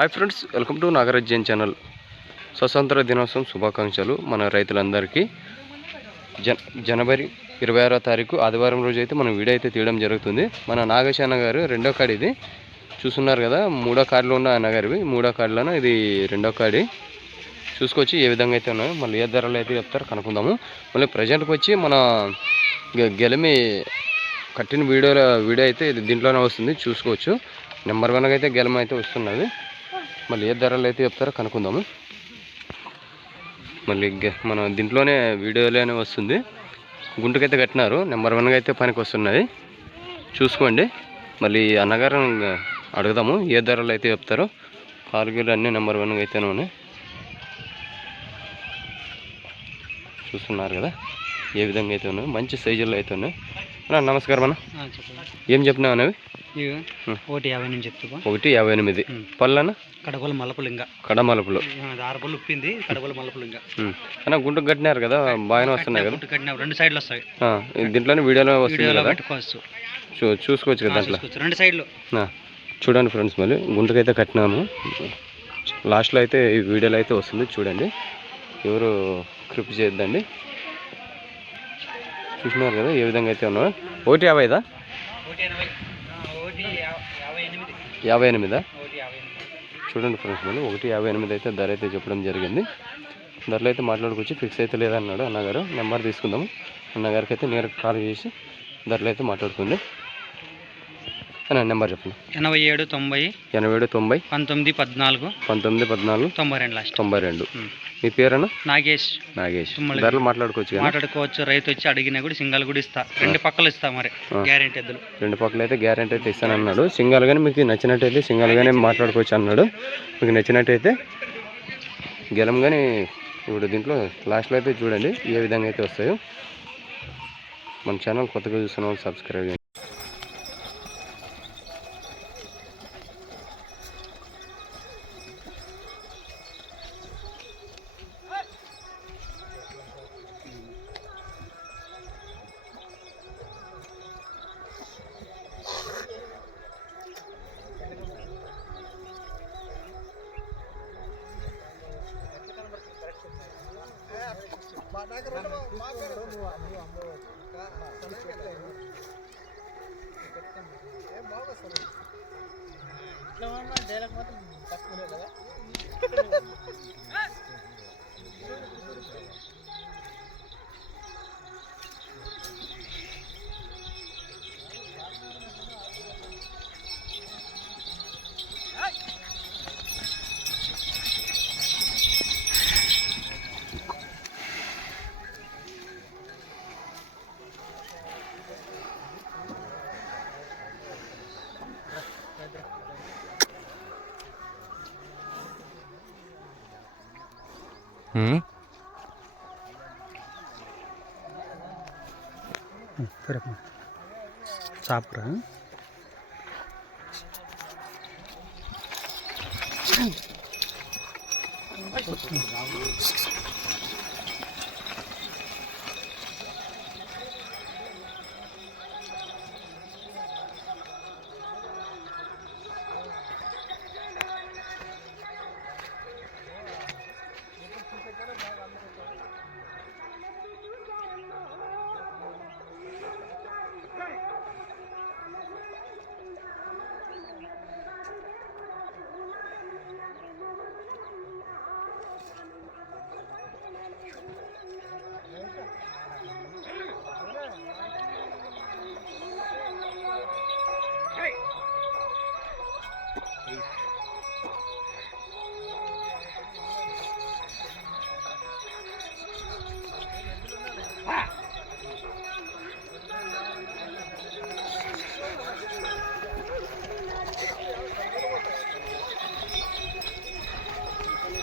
Hi friends welcome to Nagarajyam channel స్వతంత్ర దినోత్సవం శుభాకాంక్షలు మన రైతులందరికీ జన జనవరి ఇరవై ఆరో తారీఖు ఆదివారం రోజు అయితే మనం వీడియో అయితే తీయడం జరుగుతుంది మన నాగశాన గారు రెండో కాడి ఇది చూస్తున్నారు కదా మూడో కాడిలో ఉన్న ఆయన గారివి మూడో కాడిలోనూ ఇది రెండో కాడి చూసుకొచ్చి ఏ విధంగా అయితే ఉన్నాయో మళ్ళీ ఏ ధరలు అయితే చెప్తారో కనుక్కుందాము మళ్ళీ ప్రజెంట్కి వచ్చి మన గె- గెలమి కట్టిన వీడియోలో వీడియో అయితే ఇది దీంట్లోనే వస్తుంది చూసుకోవచ్చు నెంబర్ వన్గా అయితే గెలమ అయితే వస్తున్నది మళ్ళీ ఏ ధరలు అయితే చెప్తారో కనుక్కుందాము. మళ్ళీ గె- మన దీంట్లోనే వీడియోలోనే వస్తుంది. గుంటుకైతే కట్టినారు. నెంబర్ వన్గా అయితే పనికి వస్తున్నది. చూసుకోండి. మళ్ళీ అన్నగారం అడుగుదాము. ఏ ధరలు అయితే చెప్తారో. కాలుగీలు అన్నీ నెంబర్ వన్గా అయితేనే ఉన్నాయి. చూస్తున్నారు కదా. ఏ విధంగా అయితే ఉన్నాయి. మంచి సైజుల్లో అయితే ఉన్నాయి. అన్న నమస్కారం అన్న. ఏం చెప్పినావు ఉం. ఒకటి యాభై నుంచి చెప్తా ఒకటి యాభై ఎనిమిది. పళ్ళన కడపల మలపలు ఇంకా ఉప్పింది కడపల మలపలు ఇంకా ఉం. అన్న గుంటుకు కట్టినారు కదా బాగానే వస్తున్నాయి కదా? రెండు సైడ్లు వస్తాయి. దీంట్లోనే వీడియోలో వస్తుంది కదా? చూసుకోవచ్చు కదా దాంట్లో? రెండు సైడ్లు. చూడండి ఫ్రెండ్స్ మళ్ళీ గుంటకైతే కట్టినాము. లాస్ట్లో అయితే ఈ వీడియోలో అయితే వస్తుంది చూడండి. ఎవరు క్రిప్ చేయొద్దండి. చూసినారు కదా ఏ విధంగా అయితే ఉన్నాయో ఒకటి యాభైదా యాభై ఎనిమిది యాభై ఎనిమిదా. చూడండి ఫ్రెండ్స్ మళ్ళీ ఒకటి యాభై ఎనిమిది అయితే ధర అయితే చెప్పడం జరిగింది. ధరలు అయితే మాట్లాడుకొచ్చి ఫిక్స్ అయితే లేదన్నాడు అన్నగారు. నెంబర్ తీసుకుందాము. అన్నగారికి అయితే నేరుగా కాల్ చేసి ధరలు అయితే మాట్లాడుకుంది. నెంబర్ చెప్పండి. ఎనభై ఏడు తొంభై ఎనభై ఏడు తొంభై పంతొమ్మిది పద్నాలుగు పంతొమ్మిది పద్నాలుగు తొంభై రెండు లాస్ట్. తొంభై రెండు. మీ పేరన్నా? నాగేష్. నాగేష్. ధరలు మాట్లాడుకోవచ్చు మాట్లాడుకోవచ్చు రైతు వచ్చి అడిగినా కూడా సింగల్ కూడా ఇస్తా. రెండు పక్కలు ఇస్తా మరి. గ్యారెంటీ ఎద్దులు. రెండు పక్కల అయితే గ్యారెంటీ అయితే ఇస్తానన్నాడు. సింగల్ కానీ మీకు నచ్చినట్టయితే సింగల్ కానీ మాట్లాడుకోవచ్చు అన్నాడు. మీకు నచ్చినట్టయితే గెలం కానీ ఇప్పుడు దీంట్లో లాస్ట్లో అయితే చూడండి ఏ విధంగా అయితే వస్తాయో. మన ఛానల్ కొత్తగా చూస్తున్న వాళ్ళు సబ్స్క్రైబ్ చేయండి. డైలాగ్ మాత్రం తక్కువలే కదా Hmm? சாப்பிட்றேன்